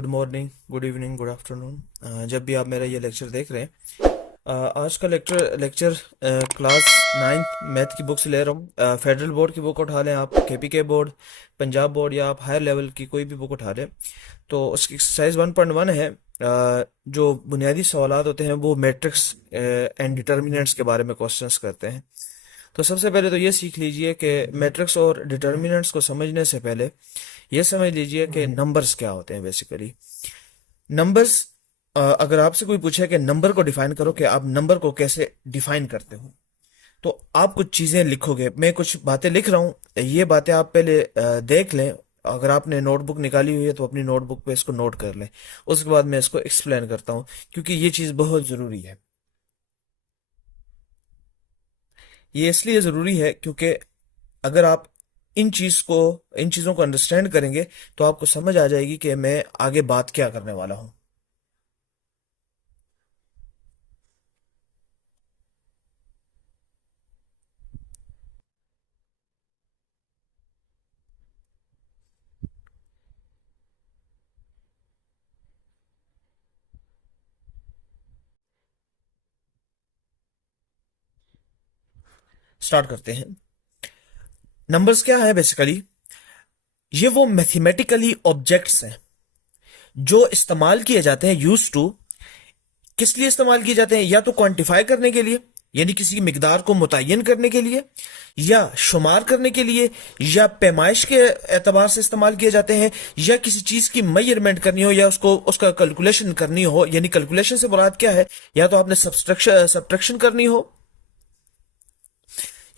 Good morning, good evening, good afternoon, जब भी आप मेरा ये लेक्चर देख रहे हैं। आज का लेक्चर क्लास 9th मैथ की बुक से ले रहा हूँ। फेडरल बोर्ड की बुक उठा लें आप, केपीके बोर्ड, पंजाब बोर्ड, या आप हायर लेवल की कोई भी बुक उठा लें। तो उसकी एक्सरसाइज 1.1 है। जो बुनियादी सवालात होते हैं वो मैट्रिक्स एंड डिटर्मिनेंट्स के बारे में क्वेश्चंस करते हैं। तो सबसे पहले तो ये सीख लीजिए कि मैट्रिक्स और डिटर्मिनेंट्स को समझने से पहले ये समझ लीजिए कि नंबर्स क्या होते हैं। बेसिकली नंबर्स, अगर आपसे कोई पूछे कि नंबर को डिफाइन करो, कि आप नंबर को कैसे डिफाइन करते हो, तो आप कुछ चीजें लिखोगे। मैं कुछ बातें लिख रहा हूँ, ये बातें आप पहले देख लें। अगर आपने नोटबुक निकाली हुई है तो अपनी नोटबुक पे इसको नोट कर लें। उसके बाद मैं इसको एक्सप्लेन करता हूँ, क्योंकि ये चीज बहुत जरूरी है। ये इसलिए जरूरी है क्योंकि अगर आप इन चीजों को अंडरस्टैंड करेंगे तो आपको समझ आ जाएगी कि मैं आगे बात क्या करने वाला हूं। स्टार्ट करते हैं। नंबर्स क्या है? बेसिकली ये वो मैथमेटिकली ऑब्जेक्ट्स हैं जो इस्तेमाल किए जाते हैं, यूज टू। किस लिए इस्तेमाल किए जाते हैं? या तो क्वांटिफाई करने के लिए, यानी किसी मिकदार को मुतय्यन करने के लिए, या शुमार करने के लिए, या पैमाइश के एतबार से इस्तेमाल किए जाते हैं, या किसी चीज की मेजरमेंट करनी हो, या उसको उसका कैलकुलेशन करनी हो। यानी कैलकुलेशन से मुराद क्या है? या तो आपने सब्ट्रैक्शन करनी हो,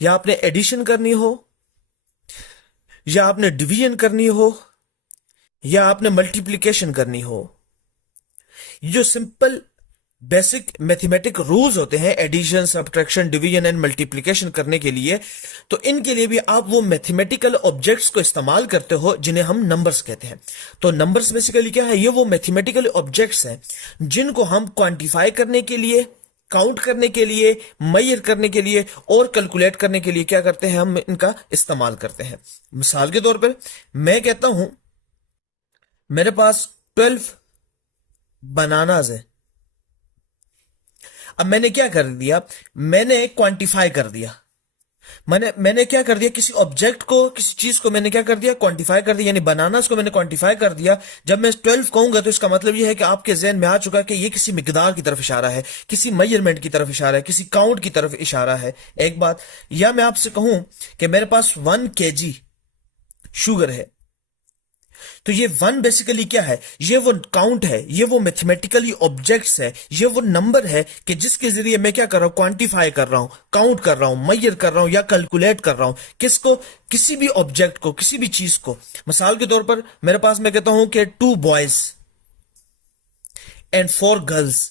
या आपने एडिशन करनी हो, या आपने डिवीजन करनी हो, या आपने मल्टीप्लिकेशन करनी हो। ये जो सिंपल बेसिक मैथमेटिक रूल्स होते हैं addition, subtraction, division and multiplication करने के लिए, तो इनके लिए भी आप वो मैथमेटिकल ऑब्जेक्ट्स को इस्तेमाल करते हो जिन्हें हम नंबर्स कहते हैं। तो नंबर्स बेसिकली क्या है? ये वो मैथमेटिकल ऑब्जेक्ट्स हैं जिनको हम क्वांटिफाई करने के लिए, काउंट करने के लिए, मेजर करने के लिए और कैलकुलेट करने के लिए क्या करते हैं? हम इनका इस्तेमाल करते हैं। मिसाल के तौर पर मैं कहता हूं मेरे पास 12 बनानाज है। अब मैंने क्या कर दिया? मैंने क्वांटिफाई कर दिया। मैंने क्या कर दिया? किसी ऑब्जेक्ट को, किसी चीज को मैंने क्या कर दिया? क्वांटिफाई कर दिया। यानी बनानास को मैंने क्वांटिफाई कर दिया। जब मैं 12 कहूंगा तो इसका मतलब यह है कि आपके जहन में आ चुका कि यह किसी मिकदार की तरफ इशारा है, किसी मेजरमेंट की तरफ इशारा है, किसी काउंट की तरफ इशारा है। एक बात, या मैं आपसे कहूं कि मेरे पास 1 kg शुगर है, तो ये 1 बेसिकली क्या है? ये वो काउंट है, ये वो मैथमेटिकली ऑब्जेक्ट्स है, ये वो नंबर है कि जिसके जरिए मैं क्या कर रहा हूं? क्वांटिफाई कर रहा हूं, काउंट कर रहा हूं, मेजर कर रहा हूं या कैलकुलेट कर रहा हूं। किसको? किसी भी ऑब्जेक्ट को, किसी भी चीज को। मिसाल के तौर पर मेरे पास, मैं कहता हूं कि 2 बॉयज एंड 4 गर्ल्स।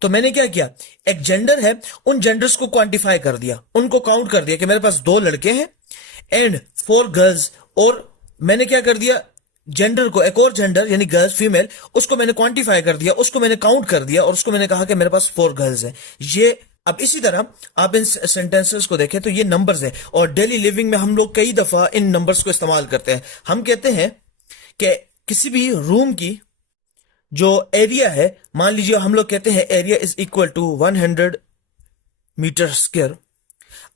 तो मैंने क्या किया? एक जेंडर है, उन जेंडर्स को क्वांटिफाई कर दिया, उनको काउंट कर दिया कि मेरे पास 2 लड़के हैं एंड 4 गर्ल्स। और मैंने क्या कर दिया? जेंडर को, एक और जेंडर यानी गर्ल्स, फीमेल, उसको मैंने क्वांटिफाई कर दिया, उसको मैंने काउंट कर दिया और उसको मैंने कहा कि मेरे पास 4 गर्ल्स हैं। ये अब इसी तरह आप इन सेंटेंसेस को देखें तो ये नंबर्स हैं, और डेली लिविंग में हम लोग कई दफा इन नंबर्स को इस्तेमाल करते हैं। हम कहते हैं कि किसी भी रूम की जो एरिया है, मान लीजिए हम लोग कहते हैं area is equal to 100 metre square.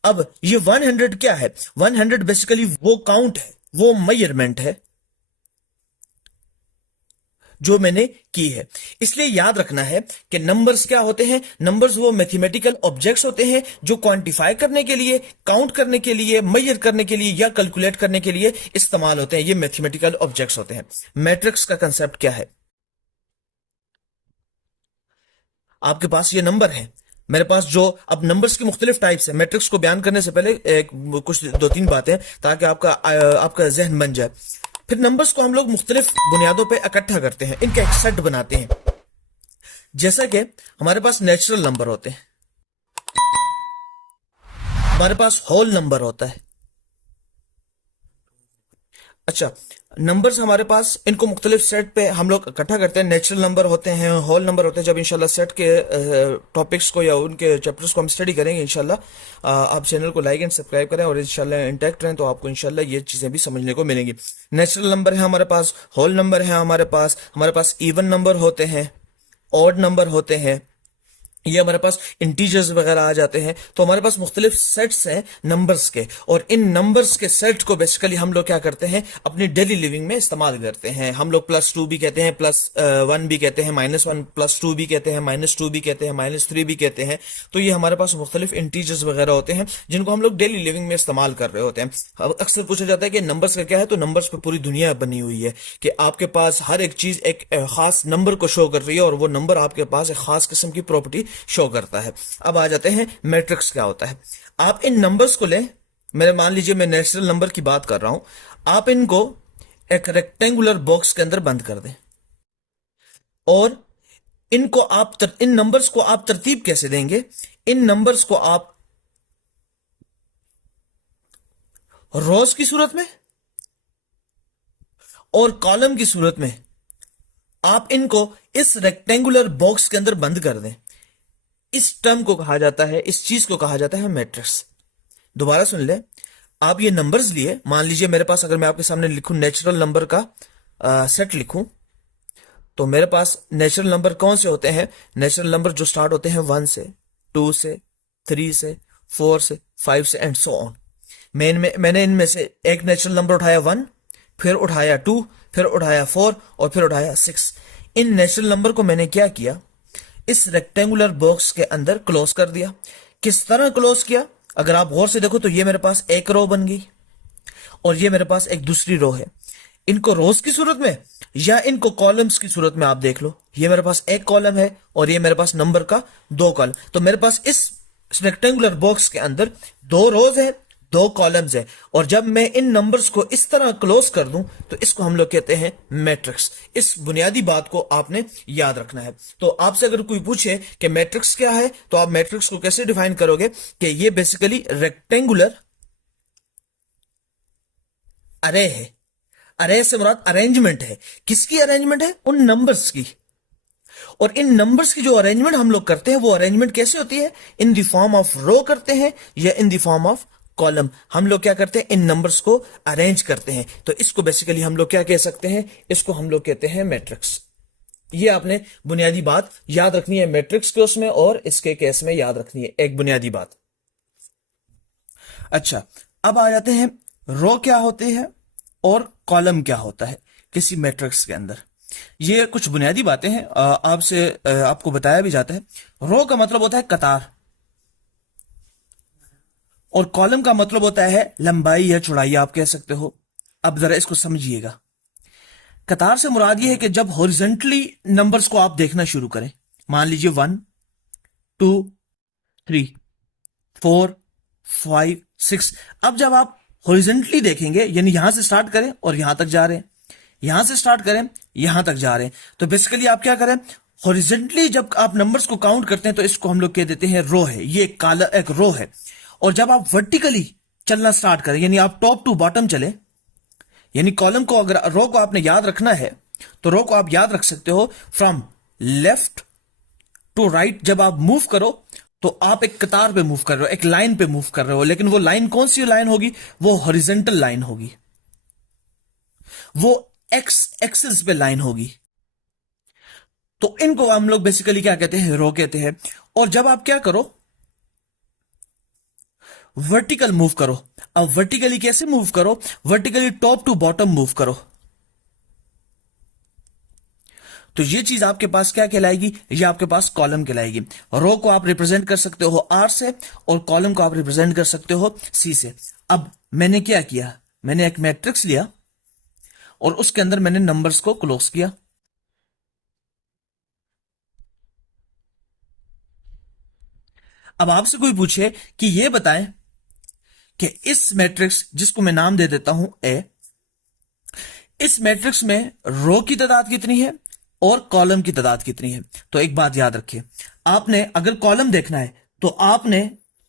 अब ये 100 क्या है? 100 बेसिकली वो काउंट है, वो मेजरमेंट है जो मैंने की है। इसलिए याद रखना है कि नंबर्स क्या होते हैं? नंबर्स वो मैथमेटिकल ऑब्जेक्ट्स होते हैं जो क्वांटिफाई करने के लिए, काउंट करने के लिए, मेजर करने के लिए या कैलकुलेट करने के लिए इस्तेमाल होते हैं। ये मैथमेटिकल ऑब्जेक्ट्स होते हैं। मैट्रिक्स का कंसेप्ट क्या है? आपके पास ये नंबर है, मेरे पास जो, अब नंबर्स की मुख्तलिफ टाइप्स है। मैट्रिक्स को बयान करने से पहले कुछ 2-3 बातें, ताकि आपका जहन बन जाए। फिर नंबर्स को हम लोग मुख्तलिफ बुनियादों पे इकट्ठा करते हैं, इनका एक सेट बनाते हैं। जैसा कि हमारे पास नेचुरल नंबर होते हैं, हमारे पास होल नंबर होता है। अच्छा, नंबर्स हमारे पास, इनको मुख्तलिफ सेट पे हम लोग इकट्ठा करते हैं। नेचुरल नंबर होते हैं, होल नंबर होते हैं। जब इंशाल्लाह सेट के टॉपिक्स को या उनके चैप्टर्स को हम स्टडी करेंगे इंशाल्लाह, आप चैनल को लाइक एंड सब्सक्राइब करें और इंशाल्लाह इंटैक्ट रहें, तो आपको इंशाल्लाह ये चीज़ें भी समझने को मिलेंगी। नेचुरल नंबर है हमारे पास, होल नंबर है हमारे पास इवन नंबर होते हैं, ऑड नंबर होते हैं, ये हमारे पास इंटीजर्स वगैरह आ जाते हैं। तो हमारे पास मुख्तलिफ सेट्स हैं नंबर्स के, और इन नंबर्स के सेट को बेसिकली हम लोग क्या करते हैं, अपनी डेली लिविंग में इस्तेमाल करते हैं। हम लोग +2 भी कहते हैं, +1 भी कहते हैं, -1, +2 भी कहते हैं, -2 भी कहते हैं, -3 भी कहते हैं। तो ये हमारे पास मुख्तलिफ इंटीजर्स वगैरह होते हैं जिनको हम लोग डेली लिविंग में इस्तेमाल कर रहे होते हैं। अब अक्सर पूछा जाता है कि नंबर्स का क्या है, तो नंबर्स पर पूरी दुनिया बनी हुई है कि आपके पास हर एक चीज एक खास नंबर को शो कर रही है, और वो नंबर आपके पास एक खास किस्म की प्रॉपर्टी शो करता है। अब आ जाते हैं मैट्रिक्स क्या होता है। आप इन नंबर्स को लें, मेरे मान लीजिए मैं नेचुरल नंबर की बात कर रहा हूं, आप इनको एक रेक्टेंगुलर बॉक्स के अंदर बंद कर दें, और इन नंबर्स को आप तरतीब कैसे देंगे, इन नंबर्स को आप रोज की सूरत में और कॉलम की सूरत में आप इनको इस रेक्टेंगुलर बॉक्स के अंदर बंद कर दें। इस टर्म को कहा जाता है, इस चीज को कहा जाता है मैट्रिक्स। दोबारा सुन ले, आप ये नंबर्स लिए, मान लीजिए मेरे पास, अगर मैं आपके सामने लिखूं नेचुरल नंबर का सेट लिखूं, तो मेरे पास नेचुरल नंबर कौन से होते हैं, नेचुरल नंबर जो स्टार्ट होते हैं 1 से, 2 से, 3 से, 4 से, 5 से एंड सो ऑन। मैंने इनमें से एक नेचुरल नंबर उठाया 1, फिर उठाया 2, फिर उठाया 4 और फिर उठाया 6। इन नेचुरल नंबर को मैंने क्या किया, इस रेक्टेंगुलर बॉक्स के अंदर क्लोज कर दिया। किस तरह क्लोज किया, अगर आप गौर से देखो तो ये मेरे पास एक रो बन गई, और ये मेरे पास एक दूसरी रो है। इनको रोज की सूरत में या इनको कॉलम्स की सूरत में आप देख लो, ये मेरे पास एक कॉलम है और ये मेरे पास नंबर का 2 कॉलम। तो मेरे पास इस रेक्टेंगुलर बॉक्स के अंदर 2 रोज है, 2 कॉलम्स है, और जब मैं इन नंबर्स को इस तरह क्लोज कर दूं तो इसको हम लोग कहते हैं मैट्रिक्स। इस बुनियादी बात को आपने याद रखना है। तो आपसे अगर कोई पूछे कि मैट्रिक्स क्या है, तो आप मैट्रिक्स को कैसे डिफाइन करोगे कि ये बेसिकली रेक्टेंगुलर अरे है। अरे से मुराद अरेंजमेंट है। किसकी अरेंजमेंट है, उन नंबर्स की। और इन नंबर्स की जो अरेंजमेंट हम लोग करते हैं, वो अरेंजमेंट कैसे होती है, इन द फॉर्म ऑफ रो करते हैं या in the form of column. हम लोग क्या करते हैं, इन नंबर्स को अरेंज करते हैं। तो इसको बेसिकली हम लोग क्या कह सकते हैं, इसको हम लोग कहते हैं मैट्रिक्स। ये आपने बुनियादी बात याद रखनी है, मैट्रिक्स के उसमें और इसके केस में याद रखनी है, एक बुनियादी बात। अच्छा, अब आ जाते हैं रो क्या होते हैं और कॉलम क्या होता है किसी मैट्रिक्स के अंदर। ये कुछ बुनियादी बातें हैं, आपको बताया भी जाता है। रो का मतलब होता है कतार, और कॉलम का मतलब होता है लंबाई या चौड़ाई, आप कह सकते हो। अब जरा इसको समझिएगा। कतार से मुराद ये है कि जब हॉरिजॉन्टली नंबर्स को आप देखना शुरू करें, मान लीजिए 1, 2, 3, 4, 5, 6। अब जब आप हॉरिजॉन्टली देखेंगे, यानी यहां से स्टार्ट करें और यहां तक जा रहे हैं, यहां से स्टार्ट करें यहां तक जा रहे हैं, तो बेसिकली आप क्या करें, हॉरिजॉन्टली जब आप नंबर्स को काउंट करते हैं तो इसको हम लोग कह देते हैं रो है, ये एक रो है। और जब आप वर्टिकली चलना स्टार्ट करें, यानी आप टॉप टू बॉटम चले, यानी कॉलम को, अगर रो को आपने याद रखना है तो रो को आप याद रख सकते हो फ्रॉम लेफ्ट टू राइट। जब आप मूव करो तो आप एक कतार पे मूव कर रहे हो, एक लाइन पे मूव कर रहे हो, लेकिन वो लाइन कौन सी लाइन होगी, वो हॉरिजॉन्टल लाइन होगी, वो एक्स एक्सिस पे लाइन होगी। तो इनको हम लोग बेसिकली क्या कहते हैं, रो कहते हैं। और जब आप क्या करो, वर्टिकल मूव करो। अब वर्टिकली कैसे मूव करो, vertically top to bottom move करो, तो ये चीज आपके पास क्या कहलाएगी, ये आपके पास कॉलम कहलाएगी। रो को आप रिप्रेजेंट कर सकते हो आर से, और कॉलम को आप रिप्रेजेंट कर सकते हो सी से। अब मैंने क्या किया, मैंने एक मैट्रिक्स लिया और उसके अंदर मैंने नंबर्स को क्लोज किया। अब आपसे कोई पूछे कि ये बताएं कि इस मैट्रिक्स, जिसको मैं नाम दे देता हूं ए, इस मैट्रिक्स में रो की तादाद कितनी है और कॉलम की तादाद कितनी है। तो एक बात याद रखिए, आपने अगर कॉलम देखना है तो आपने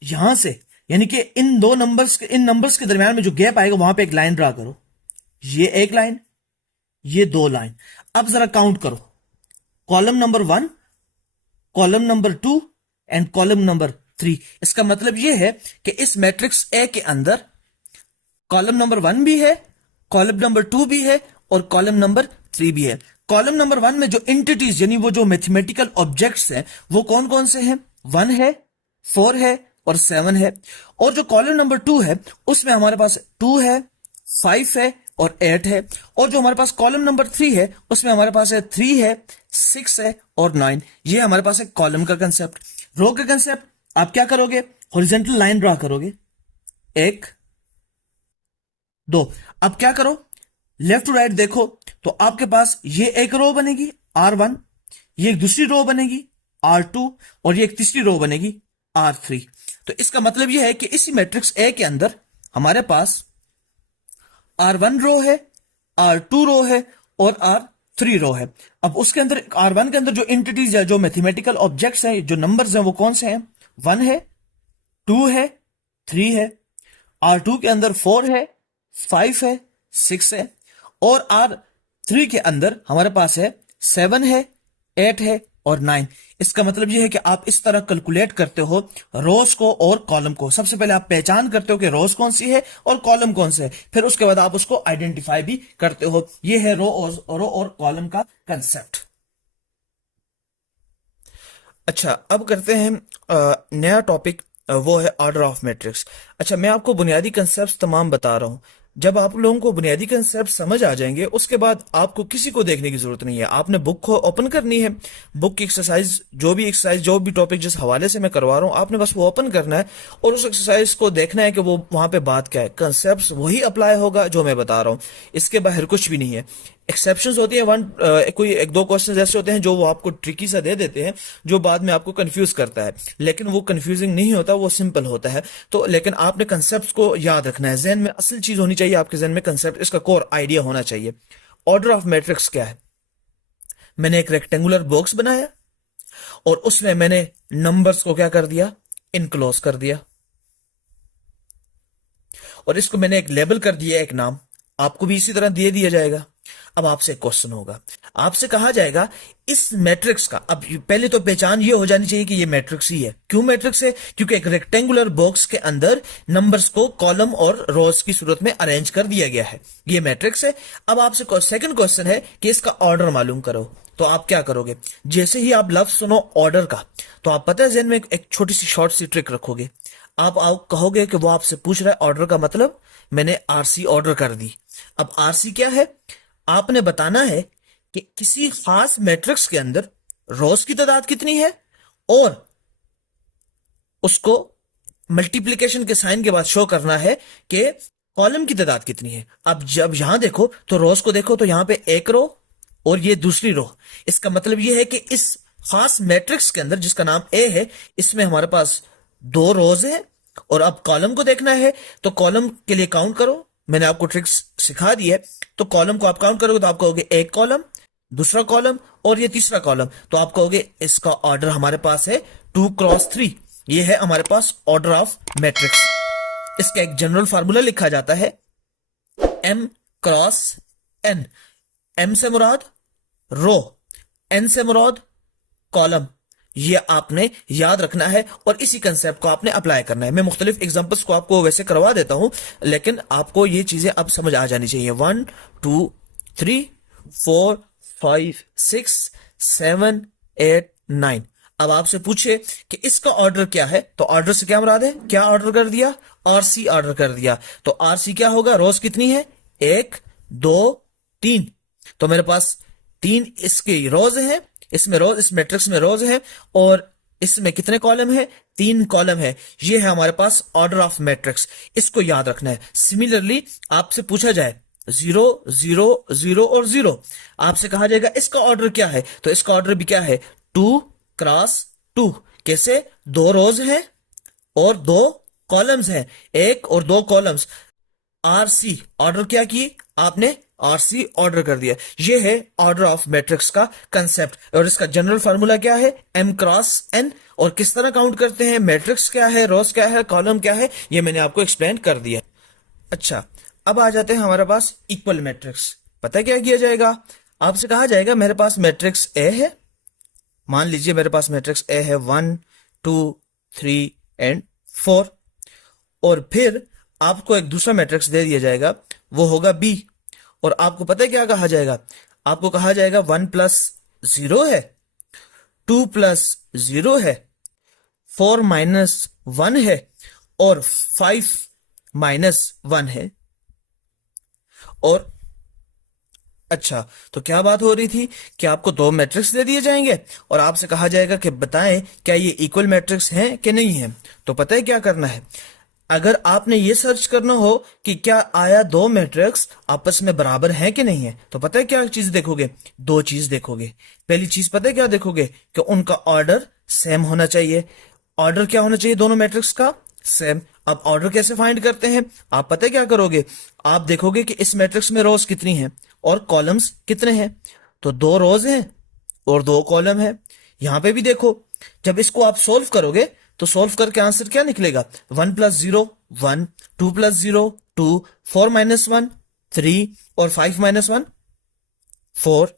यहां से, यानी कि इन नंबर्स के दरमियान में जो गैप आएगा वहां पे एक लाइन ड्रा करो, ये एक लाइन, ये दो लाइन। अब जरा काउंट करो, column number 1, column number 2 and column number 3। इसका मतलब यह है कि इस मैट्रिक्स ए के अंदर कॉलम नंबर 1 भी है, कॉलम नंबर 2 भी है और कॉलम नंबर 3 भी है। कॉलम नंबर 1 में जो एंटिटीज यानी वो जो मैथमेटिकल ऑब्जेक्ट्स हैं वो कौन कौन से हैं? 1 है, 4 है और 7 है। और जो कॉलम नंबर 2 है उसमें हमारे पास 2 है, 5 है और 8 है। और जो हमारे पास कॉलम नंबर 3 है उसमें हमारे पास है 3 है, 6 है और 9। ये हमारे पास है कॉलम का कंसेप्ट। रो का कंसेप्ट आप क्या करोगे? हॉरिजॉन्टल लाइन ड्रा करोगे, 1 2। अब क्या करो, लेफ्ट टू राइट देखो तो आपके पास ये एक रो बनेगी R1, ये एक दूसरी रो बनेगी R2 और ये एक तीसरी रो बनेगी R3। तो इसका मतलब यह है कि इसी मैट्रिक्स ए के अंदर हमारे पास R1 रो है, R2 रो है और R3 रो है। अब उसके अंदर R1 के अंदर जो एंटिटीज है, जो मैथमेटिकल ऑब्जेक्ट्स हैं, जो नंबर्स हैं वो कौन से हैं? 1 है, 2 है, 3 है। R2 के अंदर 4 है, 5 है, 6 है। और R3 के अंदर हमारे पास है 7 है, 8 है और 9। इसका मतलब यह है कि आप इस तरह कैलकुलेट करते हो रोज को और कॉलम को। सबसे पहले आप पहचान करते हो कि रोज कौन सी है और कॉलम कौन सा है, फिर उसके बाद आप उसको आइडेंटिफाई भी करते हो। यह है रो और कॉलम का कंसेप्ट। अच्छा, अब करते हैं नया टॉपिक, वो है ऑर्डर ऑफ मैट्रिक्स। अच्छा, मैं आपको बुनियादी कंसेप्ट तमाम बता रहा हूँ। जब आप लोगों को बुनियादी कंसेप्ट समझ आ जाएंगे उसके बाद आपको किसी को देखने की जरूरत नहीं है। आपने बुक को ओपन करनी है, बुक की एक्सरसाइज जो भी टॉपिक जिस हवाले से मैं करवा रहा हूँ आपने बस वो ओपन करना है और उस एक्सरसाइज को देखना है कि वो वहां पे बात क्या है। कंसेप्ट वही अप्लाई होगा जो मैं बता रहा हूँ, इसके बाहर कुछ भी नहीं है। एक्सेप्शंस होती है, कोई एक दो क्वेश्चंस ऐसे होते हैं जो वो आपको ट्रिकी सा दे देते हैं, जो बाद में आपको कंफ्यूज करता है, लेकिन वो कंफ्यूजिंग नहीं होता, वो सिंपल होता है। तो लेकिन आपने कंसेप्ट को याद रखना है, जहन में असल चीज होनी चाहिए आपके जहन में कंसेप्ट, इसका कोर आइडिया होना चाहिए। ऑर्डर ऑफ मैट्रिक्स क्या है? मैंने एक रेक्टेंगुलर बॉक्स बनाया और उसमें मैंने नंबर्स को क्या कर दिया? इनक्लोज कर दिया। और इसको मैंने एक लेबल कर दिया, एक नाम। आपको भी इसी तरह दे दिया जाएगा। अब आपसे एक क्वेश्चन होगा, आपसे कहा जाएगा इस मैट्रिक्स का, अब पहले तो पहचान ये हो जानी चाहिए कि ये मैट्रिक्स ही है। क्यों मैट्रिक्स है? क्योंकि एक रेक्टेंगुलर बॉक्स के अंदर नंबर्स को कॉलम और रोज की सूरत में अरेंज कर दिया गया है, ये मैट्रिक्स है। अब आपसे सेकंड क्वेश्चन है कि इसका ऑर्डर मालूम करो। तो आप क्या करोगे? जैसे ही आप लफ्ज सुनो ऑर्डर का, तो आप पता है जहन में एक छोटी सी शॉर्ट सी ट्रिक रखोगे। आप कहोगे कि वो आपसे पूछ रहा है ऑर्डर का मतलब, मैंने आरसी ऑर्डर कर दी। अब आरसी क्या है? आपने बताना है कि किसी खास मैट्रिक्स के अंदर रोज की तादाद कितनी है और उसको मल्टीप्लिकेशन के साइन के बाद शो करना है कि कॉलम की तादाद कितनी है। अब जब यहां देखो तो रोज को देखो तो यहां पे एक रो और ये दूसरी रो। इसका मतलब यह है कि इस खास मैट्रिक्स के अंदर जिसका नाम ए है, इसमें हमारे पास दो रोज है। और अब कॉलम को देखना है तो कॉलम के लिए काउंट करो, मैंने आपको ट्रिक्स सिखा दी है। तो कॉलम को आप काउंट करोगे तो आप कहोगे एक कॉलम, दूसरा कॉलम और ये तीसरा कॉलम। तो आप कहोगे इसका ऑर्डर हमारे पास है 2x3। ये है हमारे पास ऑर्डर ऑफ मैट्रिक्स। इसका एक जनरल फार्मूला लिखा जाता है M×n। M से मुराद रो, n से मुराद कॉलम। ये आपने याद रखना है और इसी कंसेप्ट को आपने अप्लाई करना है। मैं मुख्तलिफ एग्जांपल्स को आपको वैसे करवा देता हूं, लेकिन आपको ये चीजें अब समझ आ जानी चाहिए। 1 2 3 4 5 6 7 8 9। अब आपसे पूछे कि इसका ऑर्डर क्या है, तो ऑर्डर से क्या मुराद है? क्या ऑर्डर कर दिया? आरसी ऑर्डर कर दिया। तो आरसी क्या होगा? रोज कितनी है? 1 2 3। तो मेरे पास 3 इसके रोज हैं, इसमें रोज, इस मैट्रिक्स में रोज है और इसमें कितने कॉलम है? 3 कॉलम है। ये है हमारे पास ऑर्डर ऑफ मैट्रिक्स। इसको याद रखना है। सिमिलरली आपसे पूछा जाए 0 0 0 और 0, आपसे कहा जाएगा इसका ऑर्डर क्या है, तो इसका ऑर्डर भी क्या है? 2x2। कैसे? 2 रोज हैं और 2 कॉलम्स हैं, 1 और 2 कॉलम्स। आरसी ऑर्डर क्या की आपने? आरसी ऑर्डर कर दिया। ये है ऑर्डर ऑफ मैट्रिक्स का कंसेप्ट। और इसका जनरल फार्मूला क्या है? M×n। और किस तरह काउंट करते हैं, मैट्रिक्स क्या है, रोज क्या है, कॉलम क्या है, ये मैंने आपको एक्सप्लेन कर दिया। अच्छा, अब आ जाते हैं हमारे पास इक्वल मैट्रिक्स। पता है क्या किया जाएगा? आपसे कहा जाएगा मेरे पास मैट्रिक्स ए है, मान लीजिए मेरे पास मैट्रिक्स ए है 1 2 3 एंड 4, और फिर आपको एक दूसरा मैट्रिक्स दे दिया जाएगा, वो होगा बी, और आपको पता है क्या कहा जाएगा? आपको कहा जाएगा 1 प्लस 0 है, 2 प्लस 0 है, 4 माइनस 1 है, और 5 माइनस 1 है। और अच्छा, तो क्या बात हो रही थी कि आपको दो मैट्रिक्स दे दिए जाएंगे और आपसे कहा जाएगा कि बताएं क्या ये इक्वल मैट्रिक्स हैं कि नहीं है। तो पता है क्या करना है? अगर आपने ये सर्च करना हो कि क्या आया दो मैट्रिक्स आपस में बराबर हैं कि नहीं है, तो पता है क्या चीज देखोगे? दो चीज देखोगे। पहली चीज पता है क्या देखोगे? कि उनका ऑर्डर सेम होना चाहिए। ऑर्डर क्या होना चाहिए दोनों मैट्रिक्स का? सेम। अब ऑर्डर कैसे फाइंड करते हैं? आप पता है क्या करोगे? आप देखोगे कि इस मैट्रिक्स में रोज कितनी हैं और कॉलम्स कितने हैं। तो दो रोज हैं और दो कॉलम है। यहां पे भी देखो, जब इसको आप सोल्व करोगे तो सोल्व करके आंसर क्या निकलेगा? 1 प्लस 0 1, 2 प्लस 0 2, 4 माइनस 1 3, और 5 माइनस 1 4।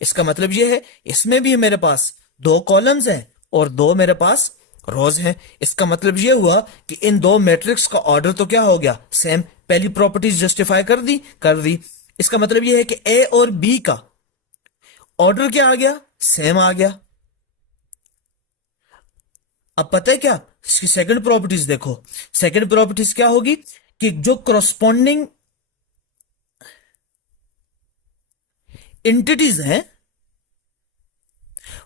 इसका मतलब ये है इसमें भी मेरे पास दो कॉलम्स हैं और दो मेरे पास रोज हैं। इसका मतलब ये हुआ कि इन दो मैट्रिक्स का ऑर्डर तो क्या हो गया? सेम। पहली प्रॉपर्टीज जस्टिफाई कर दी। इसका मतलब ये है कि ए और बी का ऑर्डर क्या आ गया? सेम आ गया। अब पता है क्या? इसकी सेकंड प्रॉपर्टीज देखो। सेकंड प्रॉपर्टीज क्या होगी? कि जो करस्पॉन्डिंग एंटिटीज हैं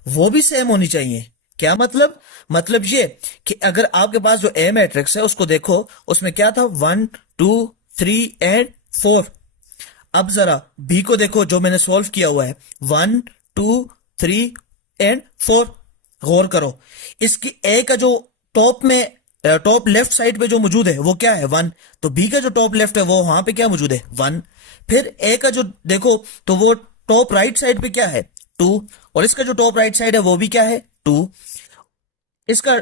वो भी सेम होनी चाहिए। क्या मतलब? मतलब ये कि अगर आपके पास जो ए मैट्रिक्स है उसको देखो, उसमें क्या था? 1 2 3 एंड 4। अब जरा बी को देखो जो मैंने सॉल्व किया हुआ है, 1 2 3 एंड 4। गौर करो, इसकी ए का जो टॉप में टॉप लेफ्ट साइड पे जो मौजूद है वो क्या है? 1। तो बी का जो टॉप लेफ्ट है वो वहां पे क्या मौजूद है? 1। फिर ए का जो देखो तो वो टॉप राइट साइड पे क्या है? 2। और इसका जो टॉप राइट साइड है वो भी क्या है? 2। इसका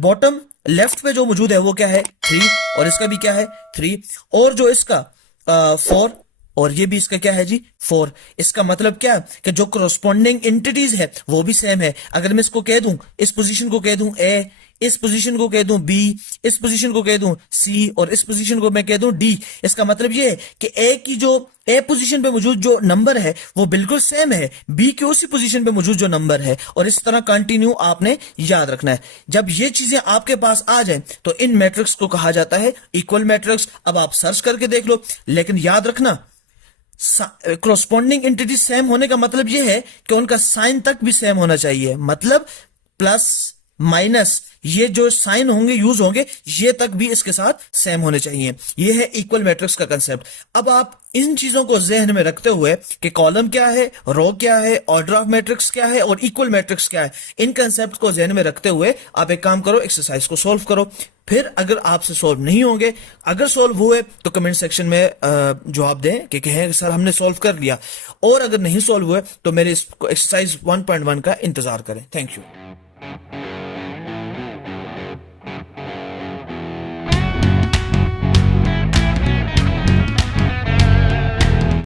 बॉटम लेफ्ट पे जो मौजूद है वो क्या है? 3। और इसका भी क्या है? 3। और जो इसका 4, और ये भी इसका क्या है जी? 4। इसका मतलब क्या? कि जो करस्पॉन्डिंग एंटिटीज है वो भी सेम है। अगर मैं इसको कह दूं, इस पोजीशन को कह दूं ए, इस पोजीशन को कह दूं बी, इस पोजीशन को कह दूं सी, और इस पोजीशन को मैं कह दूं डी, इसका मतलब ये है कि ए की जो ए पोजीशन पे मौजूद जो नंबर है वो बिल्कुल सेम है बी के उसी पोजीशन पे मौजूद जो नंबर है। और इस तरह कंटिन्यू आपने याद रखना है। जब ये चीजें आपके पास आ जाए तो इन मैट्रिक्स को कहा जाता है इक्वल मैट्रिक्स। अब आप सर्च करके देख लो, लेकिन याद रखना करस्पॉन्डिंग एंटिटी सेम होने का मतलब यह है कि उनका साइन तक भी सेम होना चाहिए। मतलब प्लस माइनस ये जो साइन होंगे यूज होंगे ये तक भी इसके साथ सेम होने चाहिए। ये है इक्वल मैट्रिक्स का कंसेप्ट। अब आप इन चीजों को जहन में रखते हुए कि कॉलम क्या है, रो क्या है, ऑर्डर ऑफ मैट्रिक्स क्या है और इक्वल मैट्रिक्स क्या है, इन कंसेप्ट को जहन में रखते हुए आप एक काम करो, एक्सरसाइज को सोल्व करो। फिर अगर आपसे सोल्व नहीं होंगे, अगर सोल्व हुए तो कमेंट सेक्शन में जवाब दें कि कहें सर हमने सोल्व कर लिया, और अगर नहीं सोल्व हुए तो मेरे इस एक्सरसाइज 1.1 का इंतजार करें। Thank you.